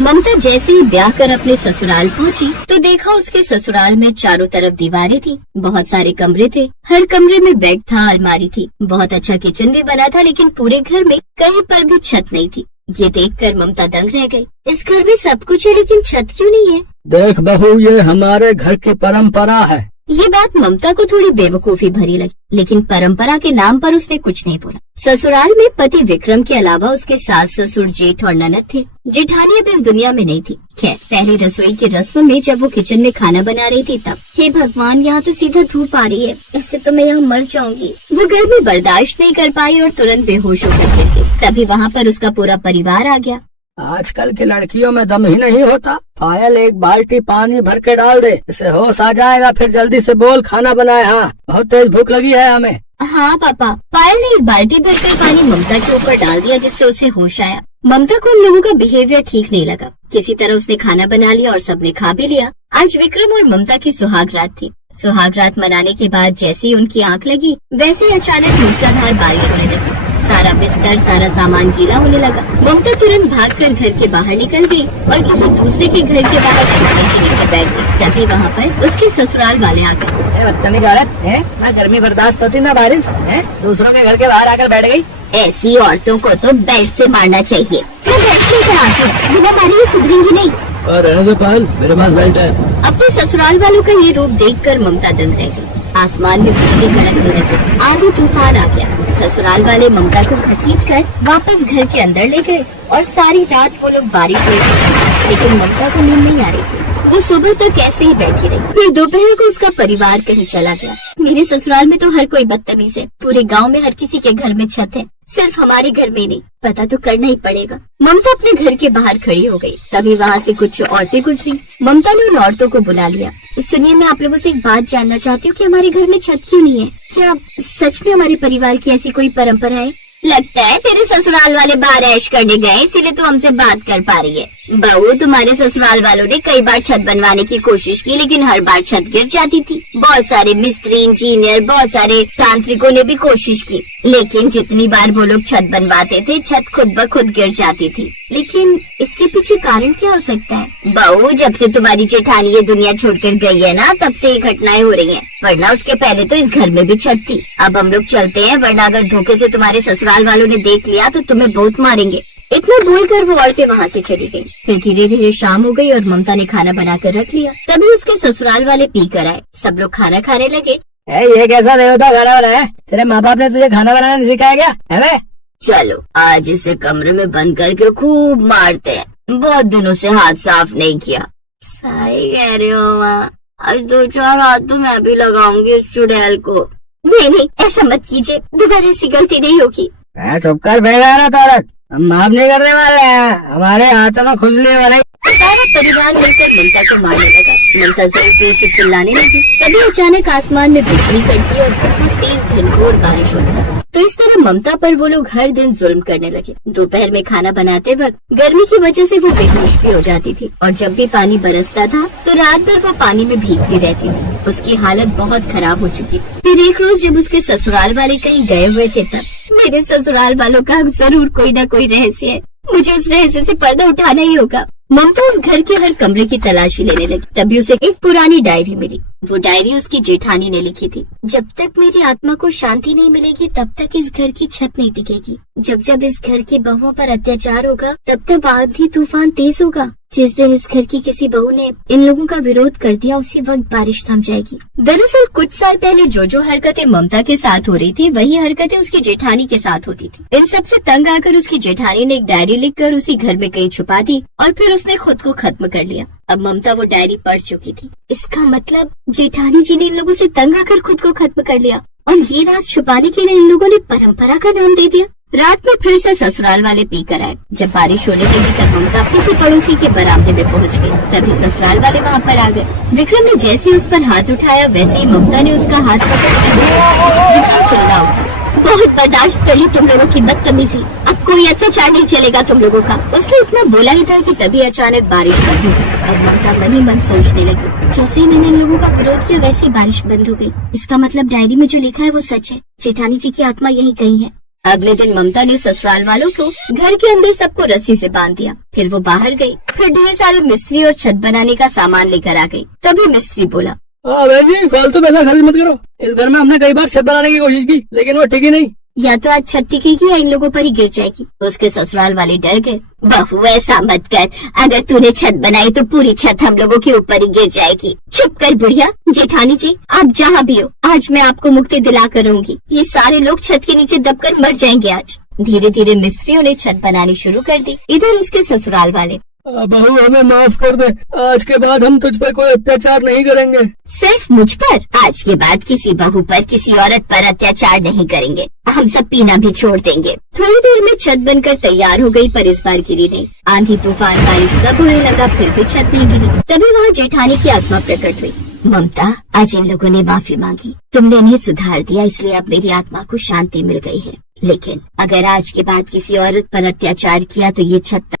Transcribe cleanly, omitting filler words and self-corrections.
ममता जैसे ही ब्याह कर अपने ससुराल पहुंची तो देखा उसके ससुराल में चारों तरफ दीवारें थी, बहुत सारे कमरे थे, हर कमरे में बेड था, अलमारी थी, बहुत अच्छा किचन भी बना था, लेकिन पूरे घर में कहीं पर भी छत नहीं थी। ये देखकर ममता दंग रह गई। इस घर में सब कुछ है लेकिन छत क्यों नहीं है? देख बहू, ये हमारे घर की परंपरा है। ये बात ममता को थोड़ी बेवकूफी भरी लगी, लेकिन परंपरा के नाम पर उसने कुछ नहीं बोला। ससुराल में पति विक्रम के अलावा उसके सास, ससुर, जेठ और ननद थे। जेठानी अब इस दुनिया में नहीं थी। खैर, पहली रसोई की रस्म में जब वो किचन में खाना बना रही थी तब, हे भगवान, यहाँ तो सीधा धूप आ रही है, ऐसे तो मैं यहाँ मर जाऊंगी। वो गर्मी बर्दाश्त नहीं कर पाई और तुरंत बेहोश होकर गिर गई। तभी वहाँ पर उसका पूरा परिवार आ गया। आजकल की लड़कियों में दम ही नहीं होता। पायल, एक बाल्टी पानी भर के डाल दे, इसे होश आ जाएगा, फिर जल्दी से बोल खाना बनाए। हाँ, बहुत तेज भूख लगी है हमें। हाँ पापा। पायल ने एक बाल्टी भर कर पानी ममता के ऊपर डाल दिया, जिससे उसे होश आया। ममता को उन लोगों का बिहेवियर ठीक नहीं लगा। किसी तरह उसने खाना बना लिया और सबने खा भी लिया। आज विक्रम और ममता की सुहाग रात थी। सुहाग रात मनाने के बाद जैसे ही उनकी आंख लगी, वैसे ही अचानक मूसलाधार बारिश होने लगी। सारा बिस्तर, सारा सामान गीला होने लगा। ममता तुरंत भागकर घर के बाहर निकल गई और किसी दूसरे के घर के बाहर छप्पर के नीचे बैठ गई। तभी वहाँ पर उसके ससुराल वाले आ गए। बदतमीज औरत है, ना गर्मी बर्दाश्त होती ना बारिश है, दूसरों के घर के बाहर आकर बैठ गई। ऐसी औरतों को तो बेल्ट से मारना चाहिए। मैं बेल्ट लेकर आती हूँ, बिना मारे ये सुधरेंगी नहीं। रहने पायल, मेरे पास बेल्ट है। अपने ससुराल वालों का ये रूप देखकर ममता दंग रह गई। आसमान में बिजली कड़कने लगी, आंधी तूफान आ गया। ससुराल वाले ममता को घसीटकर वापस घर के अंदर ले गए और सारी रात वो लोग बारिश में सोए। लेकिन ममता को नींद नहीं आ रही थी। वो सुबह तक ऐसे ही बैठी रही। फिर दोपहर को उसका परिवार कहीं चला गया। मेरे ससुराल में तो हर कोई बदतमीज है। पूरे गांव में हर किसी के घर में छत है, सिर्फ हमारे घर में नहीं। पता तो करना ही पड़ेगा। ममता अपने घर के बाहर खड़ी हो गई। तभी वहाँ से कुछ औरतें गुजरी। ममता ने उन औरतों को बुला लिया। सुनिए, मैं आप लोगों से एक बात जानना चाहती हूँ कि हमारे घर में छत क्यों नहीं है? क्या सच में हमारे परिवार की ऐसी कोई परंपरा है? लगता है तेरे ससुराल वाले बाहर ऐश करने गए, इसीलिए तू हमसे बात कर पा रही है। बहू, तुम्हारे ससुराल वालों ने कई बार छत बनवाने की कोशिश की, लेकिन हर बार छत गिर जाती थी। बहुत सारे मिस्त्री, इंजीनियर, बहुत सारे तांत्रिकों ने भी कोशिश की, लेकिन जितनी बार वो लोग छत बनवाते थे, छत खुद ब खुद गिर जाती थी। लेकिन इसके पीछे कारण क्या हो सकता है? बहू, जब से तुम्हारी जेठानी ये दुनिया छोड़कर गई है ना, तब से ये घटनाएं हो रही हैं। वरना उसके पहले तो इस घर में भी छत थी। अब हम लोग चलते हैं, वरना अगर धोखे से तुम्हारे ससुराल वालों ने देख लिया तो तुम्हें बहुत मारेंगे। इतना बोलकर वो औरतें वहाँ से चली गयी। फिर धीरे धीरे शाम हो गई और ममता ने खाना बनाकर रख लिया। तभी उसके ससुराल वाले पी कर आए। सब लोग खाना खाने लगे। ये कैसा नहीं होता खाना बनाया? तेरे माँ बाप ने तुझे खाना बनाना नहीं सिखाया क्या? है? चलो आज इसे कमरे में बंद करके खूब मारते हैं, बहुत दिनों से हाथ साफ नहीं किया। सही कह रही हो माँ, आज 2-4 हाथ तो मैं भी लगाऊंगी उस चुड़ैल को। नहीं, ऐसा मत कीजिए, दोबारा ऐसी गलती नहीं होगी। चुप कर बेगाना औरत, हम माफ नहीं करने वाले हैं, हमारे हाथों में खुजली हो रही। सारा परिवार मिलकर ममता को मारने लगा। ममता जोर से चिल्लाने लगी। तभी अचानक आसमान में बिजली कड़की और बहुत तेज घनघोर बारिश होने लगी। तो इस तरह ममता पर वो लोग हर दिन जुल्म करने लगे। दोपहर में खाना बनाते वक्त गर्मी की वजह से वो बेहोश भी हो जाती थी और जब भी पानी बरसता था तो रात भर वो पानी में भीगती रहती थी। उसकी हालत बहुत खराब हो चुकी थी। फिर एक रोज जब उसके ससुराल वाले कहीं गए हुए थे तब मेरे ससुराल वालों का जरूर कोई न कोई रहस्य है, मुझे उस रहस्य से पर्दा उठाना ही होगा। ममता उस घर के हर कमरे की तलाशी लेने लगी। तभी उसे एक पुरानी डायरी मिली। वो डायरी उसकी जेठानी ने लिखी थी। जब तक मेरी आत्मा को शांति नहीं मिलेगी तब तक इस घर की छत नहीं टिकेगी। जब जब इस घर की बहुओं पर अत्याचार होगा तब तक आंधी तूफान तेज होगा। जिस दिन इस घर की किसी बहू ने इन लोगों का विरोध कर दिया उसी वक्त बारिश थम जाएगी। दरअसल कुछ साल पहले जो हरकतें ममता के साथ हो रही थी वही हरकतें उसकी जेठानी के साथ होती थी। इन सबसे तंग आकर उसकी जेठानी ने एक डायरी लिखकर उसी घर में कहीं छुपा दी और फिर उसने खुद को खत्म कर लिया। अब ममता वो डायरी पढ़ चुकी थी। इसका मतलब जेठानी जी ने इन लोगों से तंग आकर खुद को खत्म कर लिया और ये राज छुपाने के लिए इन लोगों ने परंपरा का नाम दे दिया। रात में फिर से ससुराल वाले पी कर आए। जब बारिश होने लगी तब ममता किसी पड़ोसी के बरामदे में पहुंच गई। तभी ससुराल वाले वहाँ पर आ गए। विक्रम ने जैसे उस पर हाथ उठाया वैसे ही ममता ने उसका हाथ पकड़ विक्रम चिल्ला उठा। बहुत बर्दाश्त कर ली तुम लोगों की बदतमीजी, अब कोई अत्याचार नहीं चलेगा तुम लोगों का। उसने इतना बोला ही था कि तभी अचानक बारिश बंद हो गई। अब ममता मन ही मन सोचने लगी, जैसे ही मैंने इन लोगों का विरोध किया वैसे ही बारिश बंद हो गई। इसका मतलब डायरी में जो लिखा है वो सच है। जेठानी जी की आत्मा यही कहीं है। अगले दिन ममता ने ससुराल वालों को घर के अंदर सबको रस्सी से बांध दिया। फिर वो बाहर गई, फिर ढेर सारे मिस्त्री और छत बनाने का सामान लेकर आ गई। तभी मिस्त्री बोला, हाँ बहन जी, फालतू पैसा खर्च मत करो। इस घर में हमने कई बार छत बनाने की कोशिश की, लेकिन वो टिकी नहीं। या तो आज छत टिकेगी या इन लोगों पर ही गिर जाएगी। उसके ससुराल वाले डर गए। बहू ऐसा मत कर, अगर तूने छत बनाई तो पूरी छत हम लोगों के ऊपर ही गिर जाएगी। चुप कर बुढ़िया। जेठानी जी, आप जहाँ भी हो, आज मैं आपको मुक्ति दिला कर रहूंगी। ये सारे लोग छत के नीचे दबकर मर जाएंगे आज। धीरे धीरे मिस्त्रियों ने छत बनानी शुरू कर दी। इधर उसके ससुराल वाले, बहू हमें माफ कर दे, आज के बाद हम तुझ पर कोई अत्याचार नहीं करेंगे। सिर्फ मुझ पर? आज के बाद किसी बहू पर, किसी औरत पर अत्याचार नहीं करेंगे। हम सब पीना भी छोड़ देंगे। थोड़ी देर में छत बनकर तैयार हो गई, पर इस बार गिरी नहीं। आंधी तूफान बारिश सब होने लगा, फिर भी छत नहीं गिरी। तभी वहाँ जेठानी की आत्मा प्रकट हुई। ममता, आज इन लोगों ने माफी मांगी, तुमने इन्हें सुधार दिया, इसलिए अब मेरी आत्मा को शांति मिल गई है। लेकिन अगर आज के बाद किसी औरत पर अत्याचार किया तो ये छत